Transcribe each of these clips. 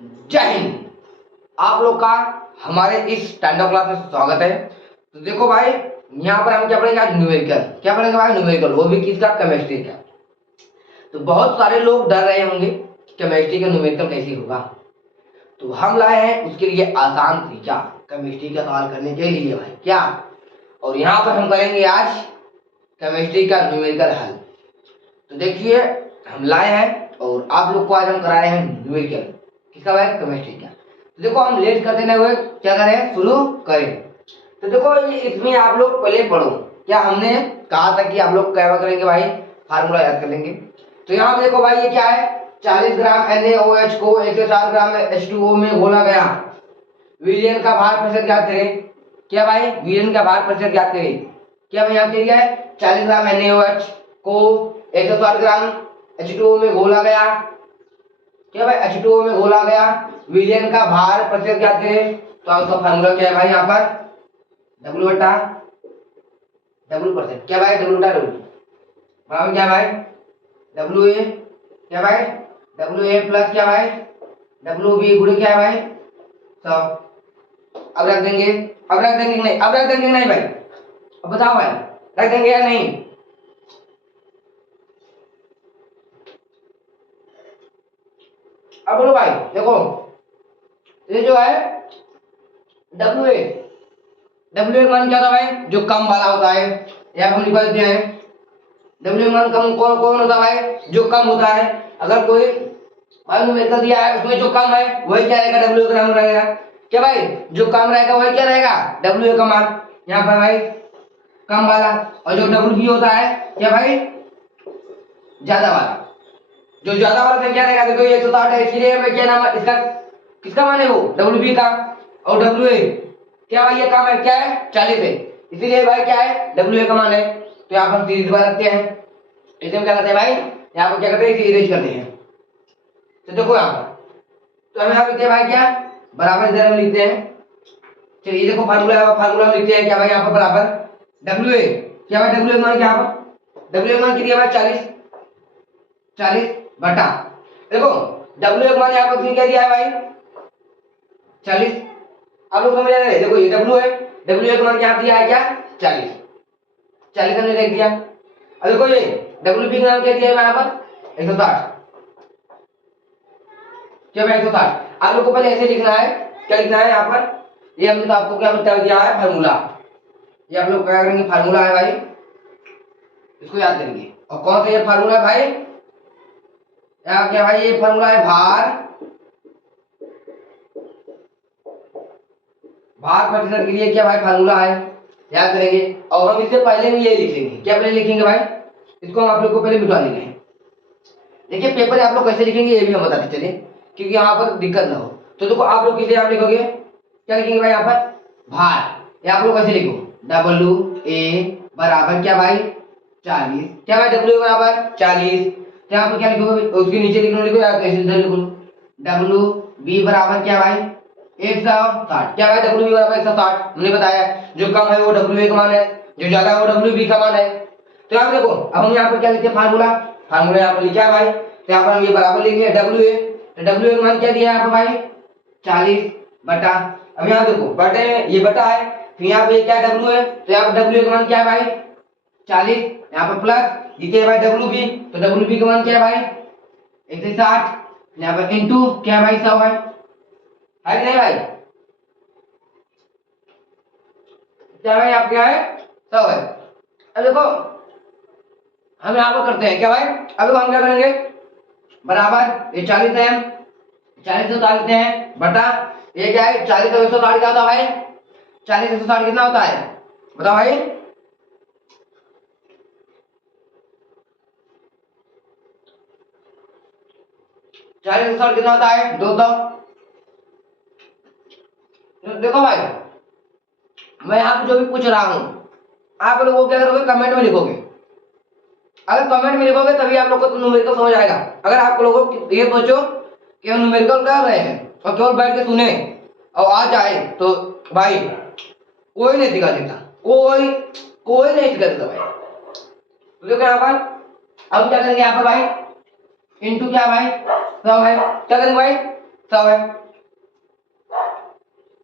जय हिंद। आप लोग का हमारे इस स्टैंडअप क्लास में स्वागत है। तो देखो भाई, यहाँ पर हम क्या पढ़ेंगे आज? न्यूमेरिकल। क्या पढ़ेंगे भाई? न्यूमेरिकल, वो भी किसका? केमिस्ट्री का। तो बहुत सारे लोग डर रहे होंगे केमिस्ट्री का न्यूमेरिकल कैसे होगा, तो हम लाए हैं उसके लिए आसान तरीका केमिस्ट्री का सवाल करने के लिए भाई। क्या? और यहाँ पर हम करेंगे आज केमिस्ट्री का न्यूमेरिकल हल। तो देखिए, हम लाए हैं और आप लोग को आज हम करा रहे हैं न्यूमेरिकल किसका भाई? केमिस्ट्री का। तो देखो, हम लेट करते ना हुए क्या करें, शुरू करें। तो देखो, ये इसमें आप लोग पहले पढ़ो। क्या हमने कहा था कि आप लोग क्या करेंगे भाई? फार्मूला याद कर लेंगे। तो यहाँ पे देखो भाई, ये क्या है? 40 ग्राम NaOH को 160 ग्राम H2O में घोला गया। विलयन का भार प्रतिशत ज्ञात करें। क्या भाई? विलयन का भार प्रतिशत ज्ञात करें। क्या भाई यहाँ दिया है? 40 ग्राम NaOH को 160 ग्राम H2O में घोला गया। क्या भाई? H2O में घोला गया। विलयन का भार प्रतिशत ज्ञात करें। तो आपका फार्मूला क्या है भाई? यहाँ पर W बटा W%। क्या भाई? W बटा W बराबर क्या भाई? WA। क्या भाई? WA प्लस क्या भाई? WB गुणे क्या है भाई? 100। अब रख देंगे। अब रख देंगे नहीं? अब रख देंगे नहीं भाई? अब बताओ भाई, रख देंगे या नहीं? अब बोलो भाई। देखो, ये जो है WA, WA का मान क्या होता है भाई? जो कम वाला होता है। या हम लिख देते हैं WA मान कम कौन कौन होता है भाई? जो कम होता है। अगर कोई भाई न्यूमेरिकल दिया है उसमें जो कम है वही क्या रहेगा? WA का नाम रहेगा। क्या भाई? जो कम रहेगा वही क्या रहेगा? WA का मान। यहाँ पर भाई कम वाला, और जो WB होता है क्या भाई? ज्यादा वाला। जो ज्यादा वाला से क्या रहेगा? देखो, 160 है, इसलिए हमें क्या नाम है इसका? किसका मान है वो? WB का। और WA क्या भाई? ये कम है, क्या है? 40 है, इसीलिए भाई क्या है? WA का मान है। तो यहाँ पर हम सीरीज बार रखते हैं। इसे हम क्या करते हैं भाई? यहाँ पर क्या करते हैं? इरेज करते हैं। तो देखो यहाँ पर, तो हमें यहाँ लिखते हैं भाई क्या? बराबर इधर हम लिखते हैं। चलिए देखो, फार्मूला फार्मूला लिखते हैं क्या भाई? यहाँ पर बराबर WA। क्या भाई? WA मान क्या? यहाँ पर WA मान कितना भाई? 40 बटा, देखो WA मान यहाँ पर क्या दिया है भाई? 40। आप लोग समझ रहे हैं? देखो, ये W है, WA का मान क्या दिया है? क्या? 40। 40 हमने लिख दिया। अब देखो, ये WB का नाम क्या दिया है यहाँ पर? 160। क्या भाई? 160। आप लोग को पहले ऐसे लिखना है। क्या लिखना है यहाँ पर? ये हमने तो आपको क्या बता दिया है? फार्मूला। ये आप लोग क्या करेंगे? फार्मूला है भाई, इसको याद करेंगे। और कौन सा ये फार्मूला है भाई? क्या भाई? ये फार्मूला है भार प्रतिशत के लिए। क्या भाई? फार्मूला है, याद करेंगे। और हम इससे पहले भी ये लिखेंगे। क्या पहले लिखेंगे भाई? इसको हम आप लोग को पहले मिटवा देंगे। देखिए, पेपर आप लोग कैसे लिखेंगे ये भी हम बताते चले, क्योंकि यहाँ पर दिक्कत ना हो। तो देखो, आप लोग किसे यहाँ लिखोगे? क्या लिखेंगे भाई? यहाँ पर भार। या आप लोग कैसे लिखो? WA बराबर क्या भाई? 40। क्या भाई? WA बराबर 40। यहाँ पर क्या लिखोगे? उसके नीचे लिखो या कैसे इधर लिखो? WB बराबर क्या भाई? 160। क्या भाई? WB बराबर 160 हमने बताया। जो कम है वो WA का मान है, जो ज्यादा है वो WB का मान है। तो यहाँ देखो, अब हम यहाँ पर क्या लिखते हैं? फार्मूला। फार्मूला यहाँ पर लिखा है भाई। तो यहाँ पर हम ये बराबर लिखेंगे WA। तो WA का मान क्या दिया है यहाँ पर भाई? 40 बटा, अब यहाँ देखो बटे, ये बटा है, फिर यहाँ पे क्या W है? तो यहाँ पर WA का मान क्या है भाई? 40। यहाँ पर प्लस ये क्या है भाई? WB। तो WB का मान क्या है भाई? 160। यहाँ पर इंटू क्या है भाई? 100 है कि नहीं भाई? क्या भाई? आप क्या है? 100 है। अब देखो, हम यहाँ पर करते हैं क्या भाई? अब हम क्या करेंगे? बराबर ये 40 है, 40 से उतार लेते हैं बटा, ये क्या है? 40 और 160 क्या होता है भाई? 40 160 कितना होता है? बताओ भाई। 40 160 कितना होता है? 200। तो देखो भाई, मैं यहाँ पे जो भी पूछ रहा हूँ, आप लोगों क्या करोगे? कमेंट में लिखोगे। अगर कमेंट में लिखोगे तभी आप लोग को न्यूमेरिकल समझ आएगा। अगर आप लोगों को ये सोचो कि हम न्यूमेरिकल कर रहे हैं और केवल बैठ के सुने और आ जाए, तो भाई कोई नहीं सिखा देता, कोई नहीं सिखा देता भाई। तो देखो यहाँ पर हम क्या करेंगे? यहाँ पर भाई इंटू क्या भाई? 100 है। क्या करेंगे भाई? 100 है।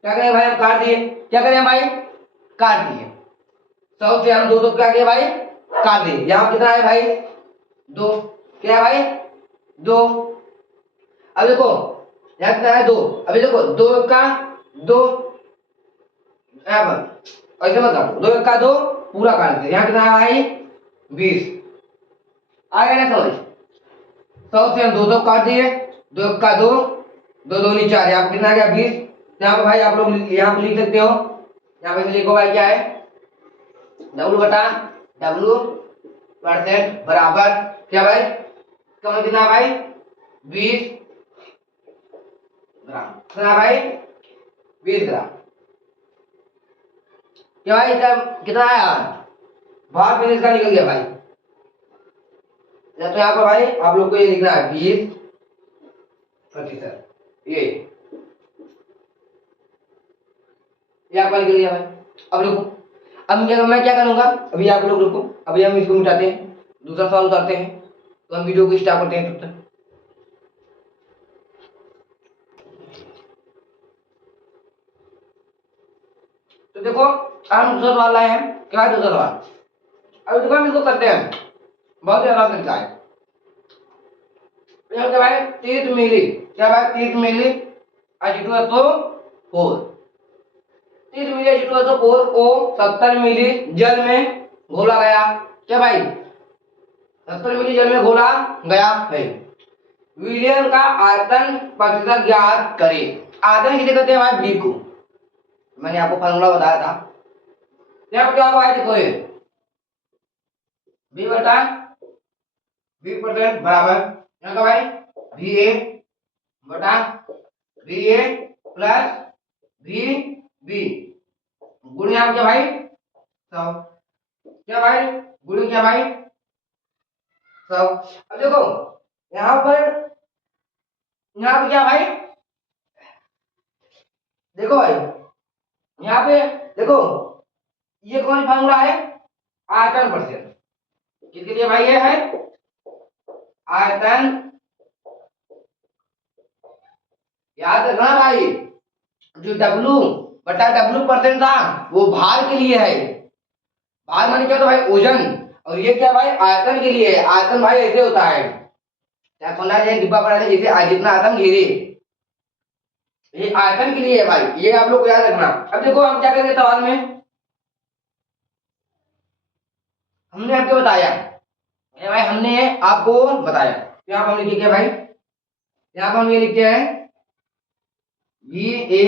क्या करें भाई, हम काट दिए। क्या करें भाई, काट दिए। 100 से हम 200 क्या किए भाई, काट दिए। यहाँ कितना है भाई, 2। क्या है भाई, 2। अब देखो यहाँ कितना है, 2। अभी देखो 2 का 2, यहाँ पर ऐसे मत काटो, 2 का 2 पूरा काट दे। यहाँ कितना है भाई, 20। आ गया ना समझ। 100 से हम 200 काट दिए, 2 का 2, 2 दूनी 4, यहाँ पर कितना आ गया 20। यहाँ पर भाई आप लोग यहाँ पर लिख सकते हो, यहाँ पे लिखो भाई क्या है, W बटा W परसेंट बराबर क्या भाई, कम कितना भाई, 20 ग्राम। कितना भाई, 20 ग्राम। क्या भाई कितना आया, भाग में इसका निकल गया भाई। तो यहाँ पर भाई आप लोग को ये लिखना है 20%। ये आपका निकल गया भाई। अब रुको, अब मैं क्या करूंगा, अभी आप लोग रुको, अभी हम इसको मिटाते हैं, दूसरा सवाल उतारते हैं, तो हम वीडियो को स्टार्ट करते हैं तब तक। तो देखो हम दूसरा सवाल लाए हैं। क्या है दूसरा सवाल, अब देखो हम इसको करते हैं, बहुत ही आसान तरीका है। क्या भाई 30 मिली, क्या भाई 30 मिली H2SO4, 30 मिली H2SO4 को 70 मिली जल में घोला गया। क्या भाई 70 मिली जल में घोला गया है। विलयन का आयतन प्रतिशत ज्ञात करें। आयतन किसे कहते हैं भाई, बी को। मैंने आपको फार्मूला बताया था। यहाँ पर क्या हुआ है, देखो ये बी बटा 20% बराबर यहाँ का भाई VA बटा VA प्लस VB गुण यहाँ क्या भाई 100। क्या भाई गुण क्या भाई 100। अब देखो यहाँ पर क्या भाई, देखो भाई यहाँ पे देखो ये कौन सा फार्मूला है, आयतन परसेंट। किसके लिए भाई, ये है आयतन। याद रखना भाई, जो W बटा W परसेंट था वो भार के लिए है। भार माने क्या होता है भाई, ओजन। और ये क्या भाई, आयतन के लिए है। आयतन भाई ऐसे होता है, क्या सोना है डिब्बा पड़ा है जैसे जितना आयतन घेरे, ये आयतन के लिए है भाई, ये आप लोग को याद रखना। अब देखो हम क्या करेंगे सवाल में, हमने आपको बताया, ये भाई हमने आपको बताया। यहाँ पर हम लिखे क्या भाई, यहाँ पर हम ये लिखते हैं VA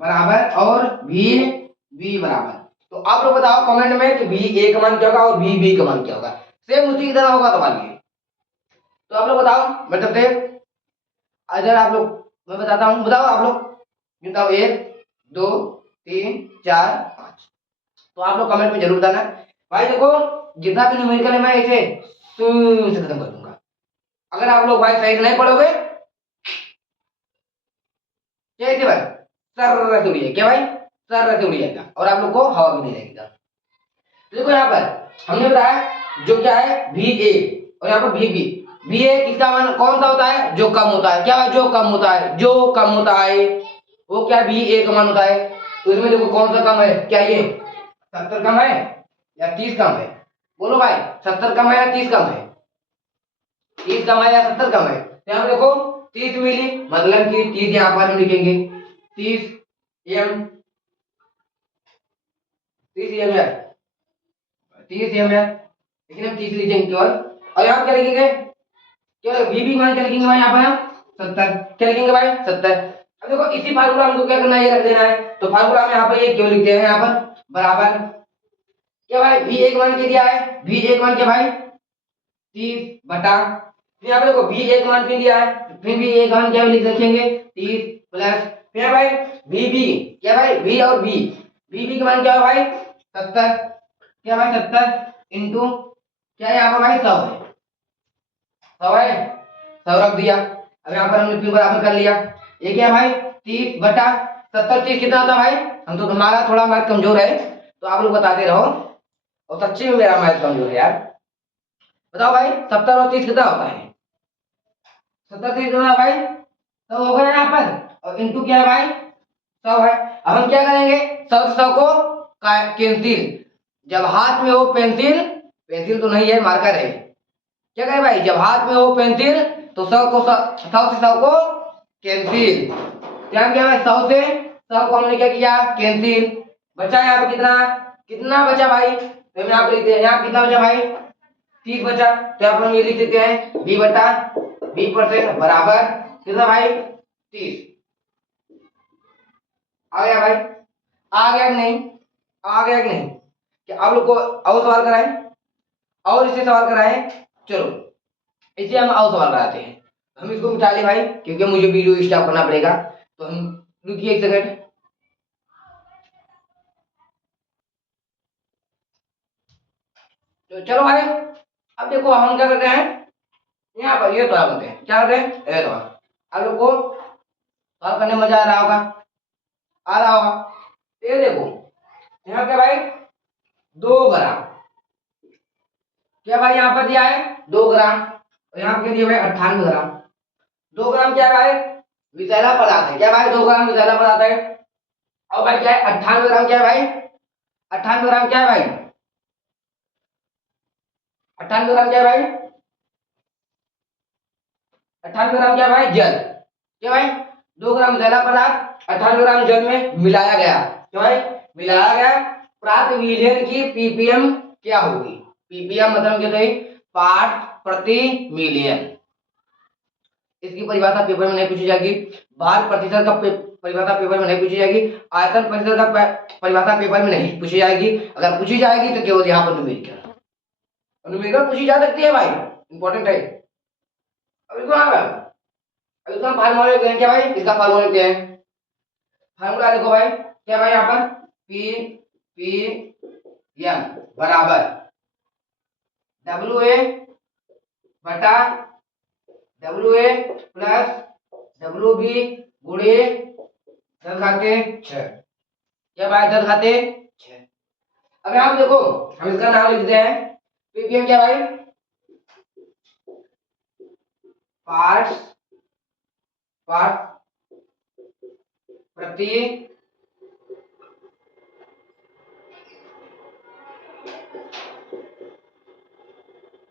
बराबर और VB बराबर। तो आप लोग बताओ कमेंट में कि VA का मान क्या होगा और VB का मान क्या होगा। सेम उसी की तरह होगा सवाल ये। तो आप लोग बताओ, मतलब से अगर आप लोग, मैं बताता हूँ, बताओ आप लोग, बताओ 1 2 3 4 5। तो आप लोग कमेंट में जरूर बताना भाई। देखो जितना भी न्यूमेरिकल है मैं इसे से खत्म कर दूंगा। अगर आप लोग भाई सही से नहीं पढ़ोगे, कैसे भाई सर से उड़िए, क्या भाई सर से उड़िएगा और आप लोग को हवा भी नहीं लगेगा। तो देखो यहाँ पर हमने बताया जो क्या है VA और यहाँ पर VB। VA किसका मान कौन सा होता है, जो कम होता है। क्या भाई, जो कम होता है, जो कम होता है वो क्या VA का मान होता है। तो इसमें देखो कौन सा कम है, क्या ये 70 कम है या 30 कम है, बोलो भाई 70 कम है या 30 कम है, 30 कम है या 70 कम है। तो यहाँ पे देखो 30 मिली, मतलब कि 30 यहाँ पर हम लिखेंगे 30 एम, 30 एम है, 30 एम है, लेकिन हम 30 लिखेंगे केवल। और यहाँ क्या लिखेंगे, केवल VB मान क्या लिखेंगे भाई, यहाँ पर हम 70 क्या लिखेंगे भाई 70। अब देखो इसी फार्मूला हमको क्या करना है, ये रख देना है। तो फार्मूला में यहाँ पर ये क्यों लिखते हैं, यहाँ पर बराबर क्या भाई VA का मान क्या दिया है, VA का मान क्या भाई 30 बटा, फिर यहाँ पे देखो VA का मान फिर दिया है, फिर भी A का मान क्या लिख रखेंगे 30 प्लस, फिर भाई VB क्या भाई V और B, VB का मान क्या है भाई 70, क्या भाई 70 इंटू क्या यहाँ पर भाई 100 है, 100 है, 100 रख दिया। अब यहाँ पर हमने फिर बराबर कर लिया। ये क्या भाई 30 बटा 70, 30 कितना होता भाई, हम तो हमारा थोड़ा मैथ कमजोर है तो आप लोग बताते रहो, और सच्ची में मेरा मैथ कमजोर है यार। बताओ भाई 70 और 30 कितना होता है, 70 30 कितना भाई तो हो गया यहाँ पर, और इंटू क्या है भाई, 100 है। अब हम क्या करेंगे, 100 से 100 को कैंसिल। जब हाथ में हो पेंसिल, पेंसिल तो नहीं है मार्कर है, क्या करें भाई, जब हाथ में हो पेंसिल तो 100 से 100 को कैंसिल। क्या किया भाई, 100 से 100 को हमने क्या किया, कैंसिल। बचा यहाँ पे कितना, कितना बचा भाई, तो हम यहाँ पे लिखते हैं, यहाँ कितना बचा भाई, 30 बचा। तो यहाँ पर हम ये लिख देते हैं b बटा 20% बराबर कितना भाई, 30। आ गया भाई, आ गया कि नहीं, आ गया कि नहीं, क्या आप लोग को और सवाल कराएं, और इससे सवाल कराएं, चलो इसे हम और सवाल कराते हैं। हम इसको मिटा ले भाई, क्योंकि मुझे वीडियो स्टॉप करना पड़ेगा, तो हम रुकिए एक सेकंड। तो चलो भाई, अब देखो हम क्या करते हैं, यहाँ पर ये तो आप करते हैं, क्या करते हैं, ये तो आप लोग को सवाल करने में मजा आ रहा होगा, आ रहा होगा। ये देखो यहाँ पे भाई 2 ग्राम, क्या भाई यहाँ पर दिया है 2 ग्राम, और यहाँ पे दिया है 98 ग्राम। 2 ग्राम क्या है भाई, विषैला पदार्थ है, क्या भाई 2 ग्राम विषैला पदार्थ है। और भाई क्या है 98 ग्राम, क्या है भाई 98 ग्राम, क्या है भाई 98 ग्राम, क्या है भाई 98 ग्राम, क्या है भाई जल, क्या भाई 2 ग्राम विषैला पदार्थ 98 ग्राम जल में मिलाया गया, क्या भाई मिलाया गया। प्राप्त विलयन की पीपीएम क्या होगी, पीपीएम मतलब क्या है, पार्ट प्रति मिलियन। इसकी परिभाषा पेपर में नहीं पूछी जाएगी, भार प्रतिशत का परिभाषा पेपर में नहीं पूछी जाएगी, आयतन प्रतिशत का परिभाषा पेपर में नहीं पूछी जाएगी। अगर पूछी जाएगी तो केवल यहाँ पर न्यूमेरिकल, न्यूमेरिकल पूछी जा सकती है भाई, इंपॉर्टेंट है। अब इसको इसका फार्मूला लिखते हैं, क्या भाई इसका फार्मूला लिखते हैं, फार्मूला देखो भाई, क्या भाई यहाँ पर पी पी एम बराबर डब्ल्यू ए बटा W A plus W B गुणे 10⁻6, क्या भाई 10⁻6। अब यहाँ देखो हम इसका नाम लिखते हैं, पीपीएम क्या भाई, पार्ट्स पार्ट प्रति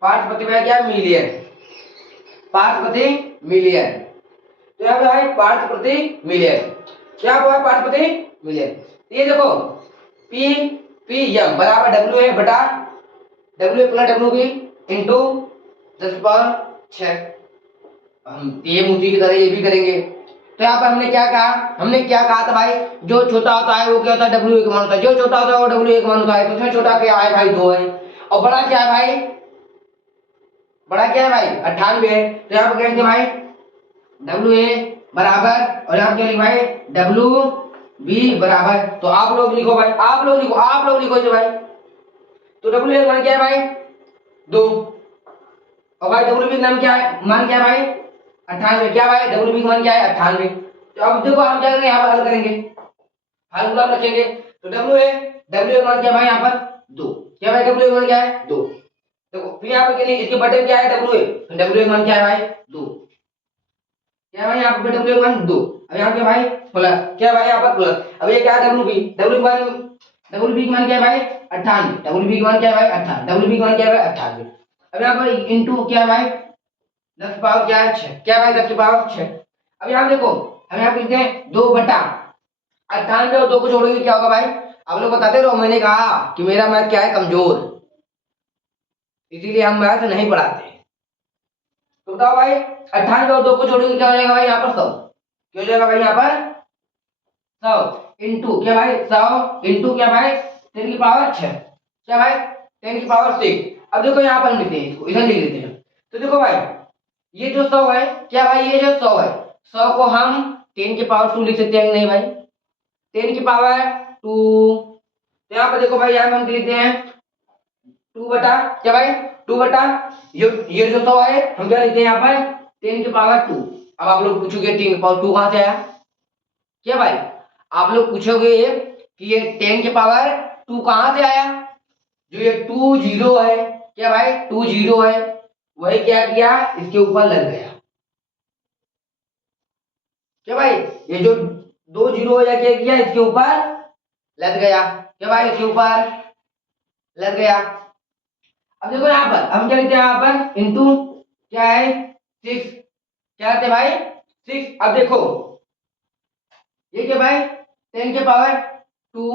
पार्ट्स प्रति क्या मिलियन, पार्ट्स प्रति मिलियन। तो यहाँ पे भाई पार्ट्स प्रति मिलियन, क्या हुआ पार्ट्स प्रति मिलियन। ये देखो पी पी एम बराबर डब्ल्यू ए बटा W A plus W B into 10⁻6। हम ये मूर्ति की तरह ये भी करेंगे। तो यहाँ पर हमने क्या कहा, हमने क्या कहा था भाई, जो छोटा होता है वो क्या होता है, डब्ल्यू एक मान होता है, जो छोटा होता है वो डब्ल्यू एक मान होता है। तो उसमें छोटा क्या है भाई 2 है, और बड़ा क्या है भाई, बड़ा क्या है भाई 98 है। तो यहाँ पर क्या लिखे भाई डब्ल्यू ए बराबर, और यहाँ क्या लिखे भाई डब्ल्यू बी बराबर। तो आप लोग लिखो भाई, आप लोग लिखो, आप लोग लिखो भाई। तो डब्ल्यू ए मान क्या है भाई 2, और भाई डब्ल्यू बी मान क्या है, मान क्या है भाई 98, क्या भाई डब्ल्यू बी मान क्या है 98। तो अब देखो हम क्या करेंगे, यहाँ पर हल करेंगे, फार्मूला रखेंगे। तो डब्ल्यू ए मान क्या है भाई यहाँ पर 2, क्या भाई डब्ल्यू ए मान क्या है 2। देखो फिर यहाँ पर क्या नहीं, इसके बटे क्या है डब्ल्यू ए मान क्या है भाई 2, क्या है भाई यहाँ पे डब्ल्यू मान 2। अब यहाँ पे भाई प्लस, क्या है भाई यहाँ पर प्लस। अब ये क्या है डब्ल्यू बी मान क्या है भाई 98, डब्ल्यू बी मान क्या है भाई 98, डब्ल्यू बी मान क्या है भाई 98। अब यहाँ पर इंटू क्या है भाई 10 की पावर क्या है 6, क्या है भाई 10 की पावर 6। अब यहाँ देखो हम यहाँ पे लिखते हैं 2 बटा 98 और 2 को जोड़ेंगे क्या होगा भाई, आप लोग बताते रहो, मैंने कहा कि मेरा मैथ क्या है कमजोर, इसीलिए हम मैथ नहीं पढ़ाते। तो बताओ भाई 98 और 2 को जोड़ेंगे क्या हो जाएगा भाई यहाँ पर 100, क्या हो जाएगा भाई यहाँ पर 100 इंटू क्या भाई 100 इंटू क्या भाई 10 की पावर 6, क्या भाई 10 की पावर 6। अब देखो यहाँ पर लिखते हैं, इसको इधर लिख देते हैं। तो देखो भाई ये जो 100 है, क्या भाई ये जो 100 है, 100 को हम 10 की पावर 2 लिख सकते हैं नहीं भाई, 10 की पावर 2। तो यहाँ पर देखो भाई यहाँ पर हम लिखते हैं 2 बटा क्या भाई 2 बटा ये जो 100 है हम क्या लिखते हैं यहाँ पर 10 की पावर 2। अब आप लोग पूछोगे 10 की पावर 2 कहाँ से आया, क्या भाई आप लोग पूछोगे कि ये 10 की पावर 2 कहाँ से आया, जो ये 2 0 है, क्या भाई 2 0 है, वही क्या किया इसके ऊपर लग गया, क्या भाई, ये जो 2 जीरो या क्या किया इसके ऊपर लग गया, क्या भाई इसके ऊपर लग गया। अब देखो यहाँ पर हम क्या लिखते हैं, यहाँ पर इंटू क्या है 6, क्या आते भाई 6। अब देखो ये क्या भाई 10 के पावर 2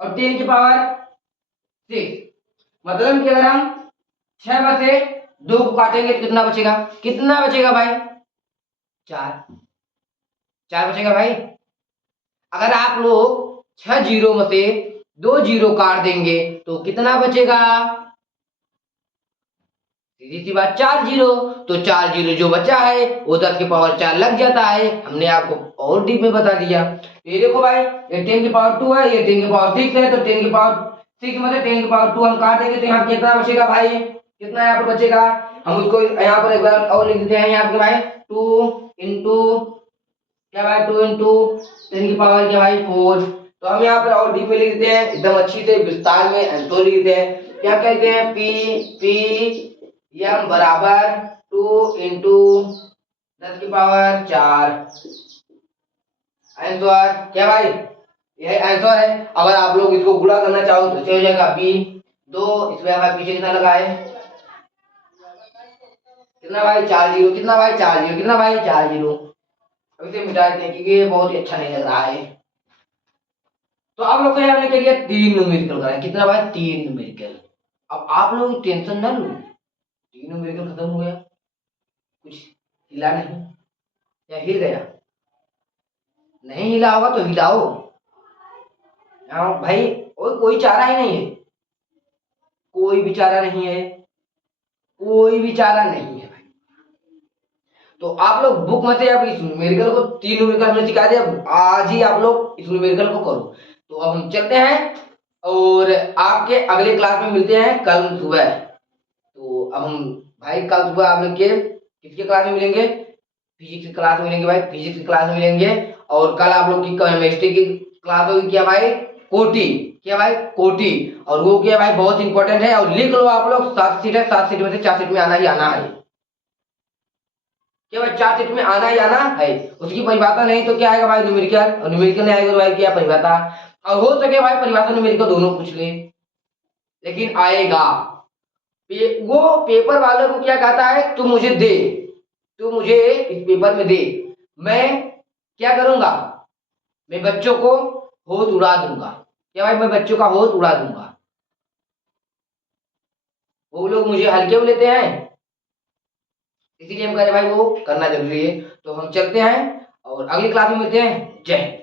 और 10 के पावर 6, मतलब कि अगर हम 6 में से 2 को काटेंगे तो कितना बचेगा, कितना बचेगा भाई 4, 4 बचेगा भाई। अगर आप लोग 6 जीरो में से 2 जीरो काट देंगे तो कितना बचेगा, सीधी सी बात 4 जीरो। तो 4 जीरो जो बचा है वो 10 के पावर 4 लग जाता है, हमने आपको और डीप में बता दिया। ये देखो भाई ये 10 के पावर 2 है, ये 10 के पावर 6 है, तो 10 के पावर 6 में से 10 के पावर 2 हम काट देंगे तो यहाँ कितना बचेगा भाई, कितना यहाँ पर बचेगा। हम उसको यहाँ पर एक बार और लिख देते हैं, यहाँ पर भाई 2 इंटू क्या भाई 2 इंटू 10 की पावर क्या भाई 4। तो हम यहाँ पर और डीप में लिख देते हैं, एकदम अच्छी से विस्तार में तो लिख देते हैं, क्या कहते हैं पी एम बराबर 2 इंटू 10 की पावर 4 आंसर। क्या भाई यह आंसर है। अगर आप लोग इसको गुणा करना चाहो तो हो जाएगा बी 2, इसमें हमारे पीछे कितना लगा है, कितना भाई 4 जीरो, कितना भाई 4 जीरो, कितना भाई 4 जीरो। अब इसे मिटा देते हैं क्योंकि ये बहुत ही अच्छा नहीं लग रहा है। तो आप लोग को हमने क्या किया 3 न्यूमेरिकल कराया, कितना भाई 3 न्यूमेरिकल। अब आप लोग टेंशन ना लो, 3 न्यूमेरिकल खत्म हो गया, कुछ हिला नहीं, या हिल गया, नहीं हिला होगा तो हिलाओ। हाँ भाई और कोई चारा ही नहीं है, कोई भी चारा नहीं है, कोई भी चारा नहीं है भाई। तो आप लोग बुक में से अब इस न्यूमेरिकल को 3 न्यूमेरिकल हमने सिखा दिया, आज ही आप लोग इस न्यूमेरिकल को करो। तो अब हम चलते हैं और आपके अगले क्लास में मिलते हैं कल सुबह। तो अब हम भाई कल सुबह आप लोग के किसके क्लास में मिलेंगे, फिजिक्स की क्लास में मिलेंगे भाई, फिजिक्स की क्लास में मिलेंगे। और कल आप लोग की केमिस्ट्री की क्लास होगी क्या भाई कोटि, क्या भाई कोटि। और वो क्या भाई बहुत इंपॉर्टेंट है, और लिख लो आप लोग 7 सीट है, 7 सीट में से 4 सीट में आना ही आना है, क्या भाई 4 सीट में आना ही आना है। उसकी परिभाषा नहीं तो क्या आएगा भाई न्यूमेरिकल, और न्यूमेरिकल नहीं आएगा तो भाई क्या परिभाषा। और हो सके भाई परिभाषा न्यूमेरिकल दोनों पूछ ले, लेकिन आएगा। वो पेपर वालों को क्या कहता है, तू मुझे दे, तू मुझे इस पेपर में दे, मैं क्या करूंगा, मैं बच्चों को होश उड़ा दूंगा, क्या भाई मैं बच्चों का होश उड़ा दूंगा। वो लोग मुझे हल्के में लेते हैं, इसीलिए हम कह रहे भाई वो करना जरूरी है। तो हम चलते हैं और अगली क्लास में मिलते हैं। जय हिंद।